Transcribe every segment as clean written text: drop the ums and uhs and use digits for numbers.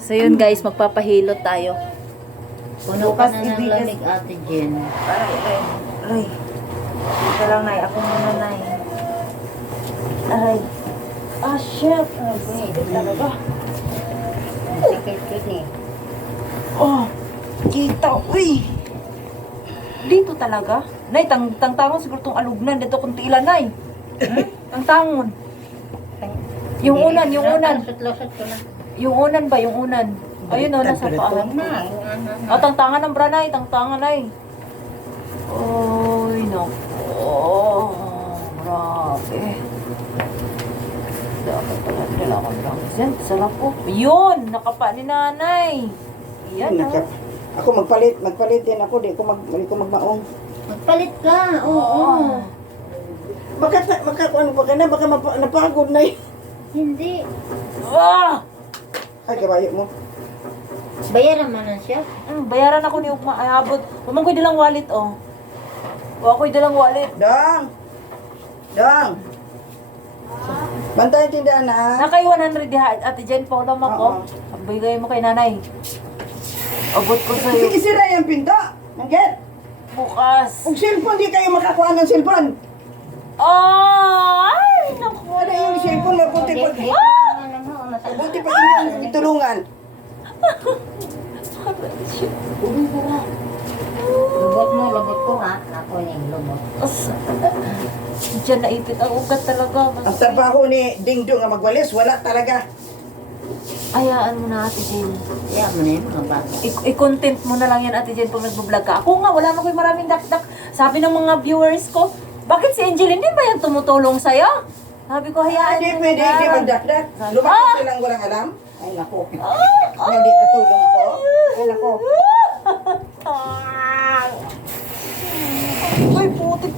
So yun guys, magpapahilot tayo. Puno ka na ng lamig, Ate Jen. Aray. Ito lang, Nay. Ako muna, Nay. Aray. Ah, shit. Ito talaga. Sakit eh. Oh, kita. Uy. Dito talaga. Nay, tang-tangon siguro itong alugnan. Dito kung tila, Nay. Ang tangon. Yung unan. Lusot-lusot ko na. Yung unan ba? Yung unan. Ayun o, nasa paahan. O, tangtangan ng bra, Nay. Tangtangan, Nay. Uy, naku. Oh, grabe. Dapat pala nila akong brangsent. Sarap po. Yun! Nakapa ni nanay. Yan, oh. Ako magpalit din ako. Di ko magmaong. Magpalit ka, oo. Baka ano pa ka na, baka napagod na yun. Hindi. Ah! Ay, kabayo mo. Bayaran mo na siya. Bayaran ako ni Ukma. Ay, abot. Umang ko'y dalang wallet, oh. O, ako'y dalang wallet. Dang! Bantayan tindahan na. Nakay 100 diha. Ate Jen, paulam ako. Bigay mo kay nanay. Abot ko sa'yo. Isira yung pinto. Nanggit. Bukas. Kung cellphone, di kayo makakuha ng cellphone. Ay, naku. Ano yung cellphone? Mabuti pa. Mabuti pa inyong itulungan. Lubot ko ha. Ako yung lubot. Diyan naipit ang ugat talaga. Ang trabaho ni Dingdong nga magwalis, wala talaga. Ayaan mo na, Ate Jen. Kaya mo na yung mga bata. I-content mo na lang yan, Ate Jen, pag nag-vlog ka. Ako nga, wala na ko'y maraming dakdak. Sabi ng mga viewers ko, bakit si Angel hindi ba yan tumutulong sa'yo? Sabi ko, hayaan Hindi mo pwede, na. hindi magdakdak. Lumakot silang walang alam. Ay, nako. Hindi katulong ako. Ay, nako. Ay, putik.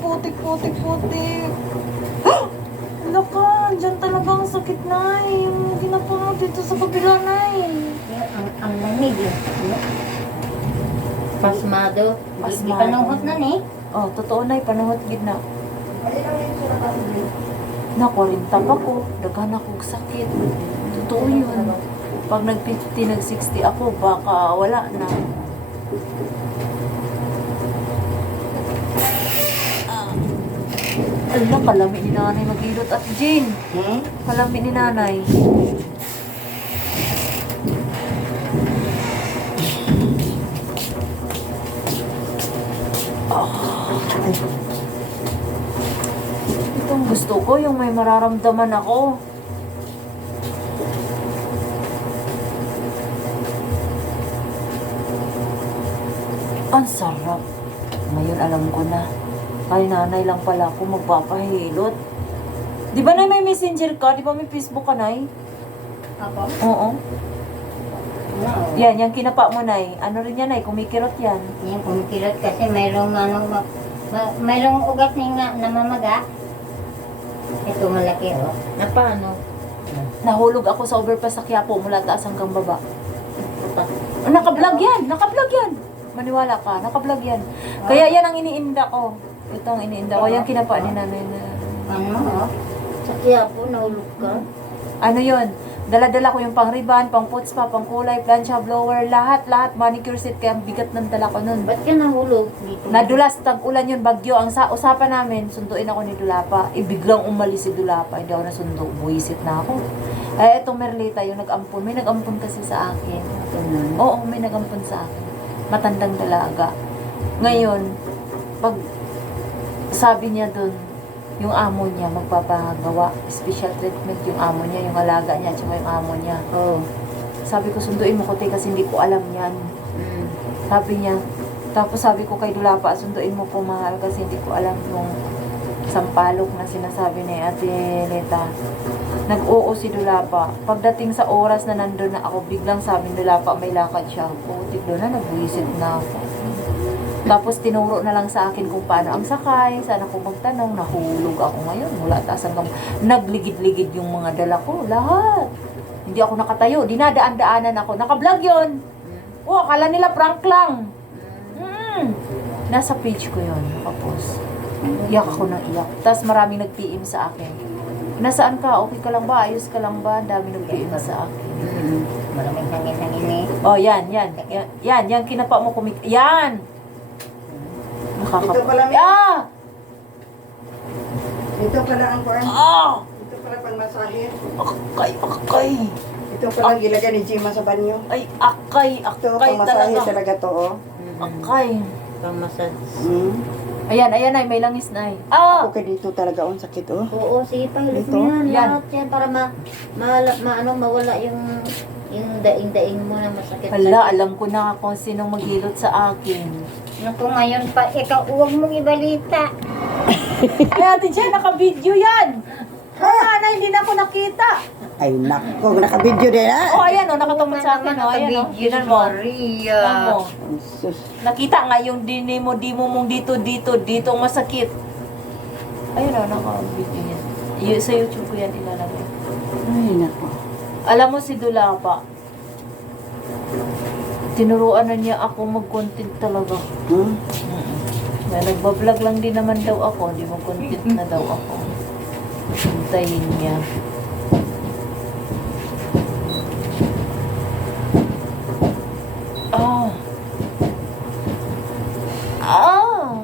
Ano ka? Diyan talagang sakit na eh. Yung ginapa mo dito sa kabila na eh. Ang lamig eh. Pasmado. Di Pasmado. panuhot na ni. Oh, totoo na eh. Panahot gid na. Na 40 pa ko. Daghan akong sakit. Totoo yun. Pag nag-50, nag-60 ako, baka wala na. Ala, kalami ni nanay mag-ilot at Jane. Kalami ni nanay. Itong gusto ko, yung may mararamdaman ako. Ang sarap. Ngayon alam ko na. Kay nanay lang pala ako magpapahilot. Di ba na may messenger ka? Di ba may Facebook ka, Nay? Ako? Oo. No. Yan, yung kinapa mo, Nay. Ano rin yan, Nay? Kumikirot yan. Yan, kumikirot kasi mayroong mayroong ugat na namamaga. Ito malaki oh. Na paano? Nahulog ako sa overpass sa Quiapo mula taas hanggang baba. Naka-vlog yan! Naka-vlog yan! Maniwala ka, naka-vlog yan. Kaya yan ang iniinda ko. Ito ang iniinda ko. Yung kinapa ni nanay na... Ano oh? Sa Quiapo, nahulog ka? Ano yun? Dala-dala ko yung pang-riban, pang-putspa, pang-kulay, plancha, blower, lahat, manicure set. Kaya ang bigat ng dala ko nun. Ba't ka nahulog dito? Nadulas, tag-ulan yun, bagyo. Ang usapan namin, sunduin ako ni Dulapa. Biglang umalis si Dulapa. Hindi ako nasundo. Buwisit na ako. Etong Merlita, yung nag-ampun. May nag-ampun kasi sa akin. Oo, may nag-ampun sa akin. Matandang dalaga. Ngayon, pag sabi niya dun, yung amo niya magpapagawa, special treatment yung amo niya, yung alaga niya, tsaka yung amo niya. Oh. Sabi ko, sunduin mo ko, te, kasi hindi ko alam yan. Sabi niya, tapos sabi ko kay Dulapa, sunduin mo po, mahal, kasi hindi ko alam yung sampalok na sinasabi ni Ate Leta. Nag-oo si Dulapa. Pagdating sa oras na nandun na ako, biglang sabi ni Dulapa, may lakad siya. Putik doon na, nagwisit na ako. Tapos tinuro na lang sa akin kung paano ang sakay, saan ako magtanong, nahulog ako ngayon, mula taas hanggang nagligid-ligid yung mga dala ko, lahat. Hindi ako nakatayo, dinadaan-daanan ako, naka-vlog yun. Oh, akala nila prank lang. Nasa page ko yun, nakapost. Iyak ako ng iyak. Tapos maraming nag-PM sa akin. Nasaan ka? Okay ka lang ba? Ayos ka lang ba? Ang dami nag-iina sa akin. Maraming hangin-hangin eh. Oh, yan. Yan, kinapa mo yan! Ito pala, may- Ah! Ito pala ang kuan. Ah! Ito pala pang masahe. Akay. Ito pala gilagay ni Jima sa banyo. Ay, akay Ito pang masahe talaga to, oh. Akay. Pang-massage. Mm. Ayan, ay, may langis na eh. Ah! Okay, dito talaga ang sakit, oh. Oo, sige pa, hilit Dito? mo yan. Yan. Lahat yan para mawala yung daing-daing mo na masakit. Hala, alam ko na kung sinong maghilot sa akin. Naku, ngayon pa, ikaw, huwag mong ibalita. Ay, Ate Jen, naka-video yan! Na, hindi na ako nakita. Ay, nako, naka-video din, Oh, ah. ayan, nakatungkol sa akin. Oh, ayan, oh. Tingnan mo. Tingnan mo. Ay, sus. Nakita nga yung di mo mong dito ang masakit. Ayun o, naka-video yan. Sa YouTube ko yan ilalagay. Ay, nako. Alam mo si Dulapa, tinuruan na niya ako mag-content talaga. Hmm? Nagbablog lang din naman daw ako, di mag-content na daw ako. Hintayin niya. Ah! Ah!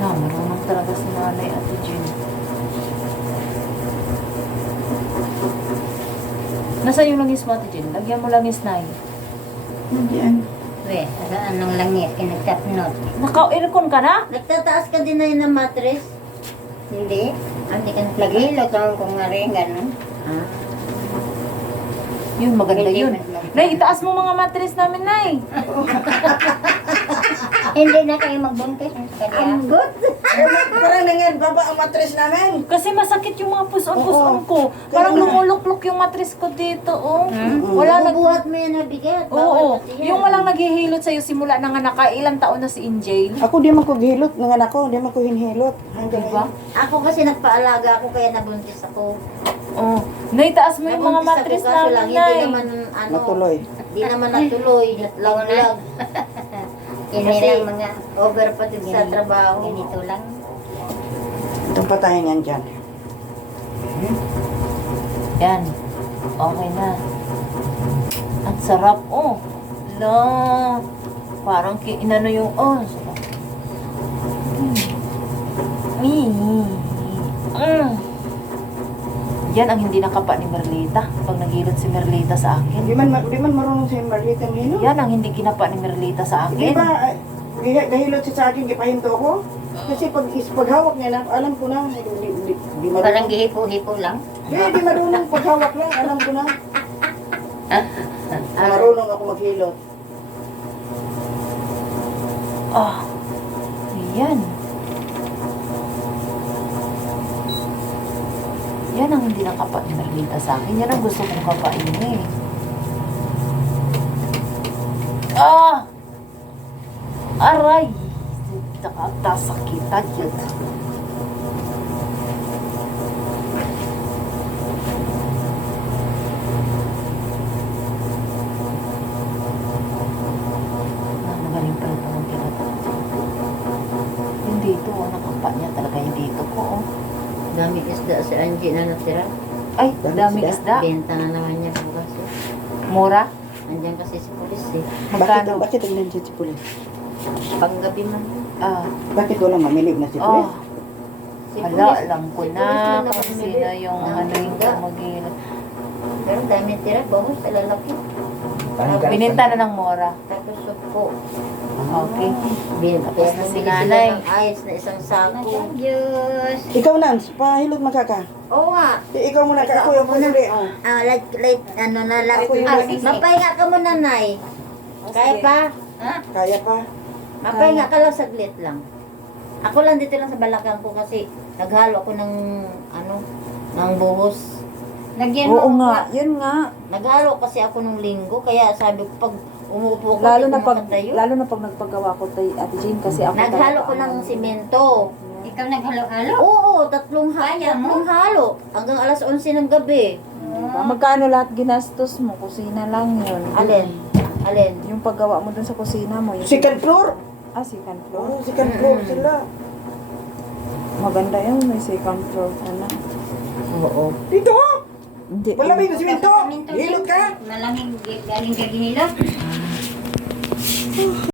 Marunong talaga si Nanay Ate Jean. Nasa yung langis mo, Ate Jean? Lagyan mo langis na yun. Nandiyan. We, anong langit, kinagtapnot. Naka-aircon ka na? Nagtataas ka din na yun ng mattress? Hindi. Hindi ka naglagay, lang kung nga rin, gano'n. Ah. Yun, maganda Hindi, yun. maganda. Nay, itaas mo mga mattress namin, Nay. Hindi na kayo magbuntis sa kanya. Ambot! Parang nangyari, baba ang mattress namin. Kasi masakit yung mga puson-puson ko. Parang Kaya nga. lumuluklok yung mattress ko dito, oh. Wala nag... Bubuhat mo yan na bigat. Oo, Bawal kasi yan. yung walang naghihilot sa'yo simula nang nakailang taon na si Injay. Ako di man ko gihilot ng anak ko, di man ko hinhilot. Hanggang Diba? Ako kasi nagpaalaga ako kaya nabuntis ako. Oh. Nay, taas mo yung mga Nabuntis mattress ako, kaso lang, namin, hindi Nay. naman, ano, natuloy. Hindi naman natuloy. Lag-lag. Kasi mga overpatid sa trabaho. Ganito lang. Itong patayin yan dyan. Yan. Okay na. Ang sarap, oh. La. Parang inano yung, oh. Sarap. Yan ang hindi nakapa ni Merlita. Pag naghilot si Merlita sa akin. Di man marunong si Marlita ng hilot. Yan ang hindi kinapa ni Merlita sa Di akin. ba, gahilot siya sa akin, gipahinto ko. Kasi paghawak niya na, alam ko na, di Parang marunong. gihipo-hipo lang. Di marunong paghawak lang, alam ko na. Marunong ako maghilot. Ah. Yan. Yan ang hindi nakapa ni Merlita sa akin. Yan ang gusto kong kapain eh. Ah! Aray! Sakitan yun. Magaling pala ito ng kinata. Yung dito, nakapa niya talaga yung dito ko. Oh. Daming isda si Angie na natira. Ay, daming isda. Benta na naman niya bukas. Eh. Mura? Andiyan kasi si polis eh. Magkano? Bakit ang nandiyan si Pulis? Panggabi man. Ah, Bakit walang mamilib na si Pulis? oh. Si Hala, Pulis- alam ko si na Pulis kung nakamili. sino yung Ah, ano yung isda. mag-iingat. Pero dami tira, bangus sa lalaki. Bininta na ng mora. Tapos supo. Okay. Kaya na si namili nanay. sila ng ice na isang sako. Diyos! Ikaw, Nans, pahilot magkaka. Oo nga. Ikaw muna, ako yung pumuli. Oh. Light, ano na lang. Ako yung lagi. Mapahinga ka muna, Nay. Kaya pa? Ha? Kaya pa. Mapahinga ka lang saglit lang. Ako lang dito lang sa balakang ko kasi naghalo ako ng, ano, ng buhos. Oo nga, yun nga. Naghalo kasi ako nung linggo, kaya sabi ko pag umuupo ko, Lalo di na ko pag makatayo. lalo na pag nagpagawa ko tay Ate Jane kasi ako Naghalo ko talaga ng ang- simento. Ikaw naghalo-halo? Oo, tatlong Kaya mo? halo. Hanggang alas 11 ng gabi. Magkano lahat ginastos mo? Kusina lang yun. Alin? Alin? Yung paggawa mo dun sa kusina mo. Yung Second floor? second floor. Oo, second floor sila. Maganda yun, may second floor ka na. Oo. Dito! Hindi. Malamig na simento! Sa simento Hilot din. ka! Malamig galing ka ginilot.